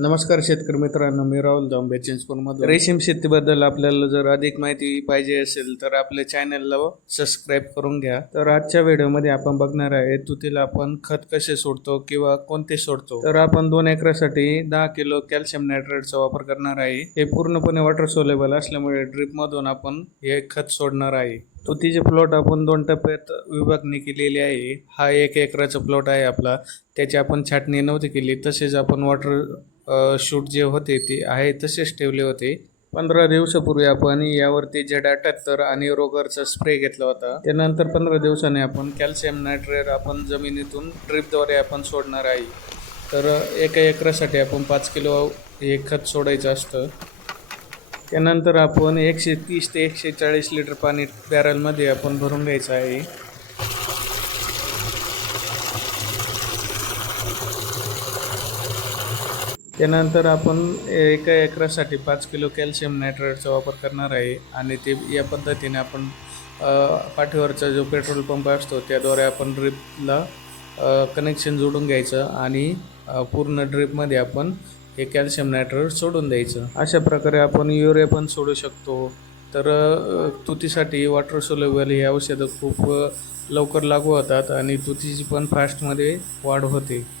नमस्कार शेतकरी मित्रांनो मी राहुल जांबे चिंचपूरमध्ये रेशीम शेतीबद्दल आपल्याला जर अधिक माहिती पाहिजे असेल तर आपल्या चॅनलला सबस्क्राईब करून घ्या. तर आजच्या व्हिडिओमध्ये आपण बघणार आहे तुतीला आपण खत कसे सोडतो किंवा कोणते सोडतो? तर आपण दोन एकरासाठी दहा किलो कॅल्शियम नायट्रेटचा वापर करणार आहे. हे पूर्णपणे वॉटर सोलेबल असल्यामुळे ड्रिप मधून आपण हे खत सोडणार आहे. तुतीचे प्लॉट आपण दोन टप्प्यात विभागणी केलेली आहे. हा एक एकराचा प्लॉट आहे आपला. त्याची आपण छाटणी नव्हती केली. तसेच आपण वॉटर शूट जे होते ते आहे तसेच ठेवले होते. पंधरा दिवसापूर्वी आपण यावरती जेड अठ्याहत्तर आणि रोगरचा स्प्रे घेतला होता. त्यानंतर पंधरा दिवसाने आपण कॅल्शियम नायट्रेट आपण जमिनीतून ड्रिपद्वारे आपण सोडणार आहे. तर एका एकरासाठी आपण पाच किलो हे खत सोडायचं असतं. त्यानंतर आपण एकशे तीस ते एकशे चाळीस लिटर पाणी बॅरलमध्ये आपण भरून घ्यायचं आहे. त्यानंतर आपण एका एकरासाठी पाच किलो कॅल्शियम नायट्रेटचा वापर करणार आहे आणि ते या पद्धतीने आपण पाठीवरचा जो पेट्रोल पंप असतो त्याद्वारे आपण ड्रिपला कनेक्शन जोडून घ्यायचं आणि पूर्ण ड्रिपमध्ये आपण हे कॅल्शियम नायट्रेट सोडून द्यायचं. अशा प्रकारे आपण युरिया पण सोडू शकतो. तर तुतीसाठी वॉटर सोलेबल ही औषधं खूप लवकर लागू होतात आणि तुतीची पण फास्टमध्ये वाढ होते.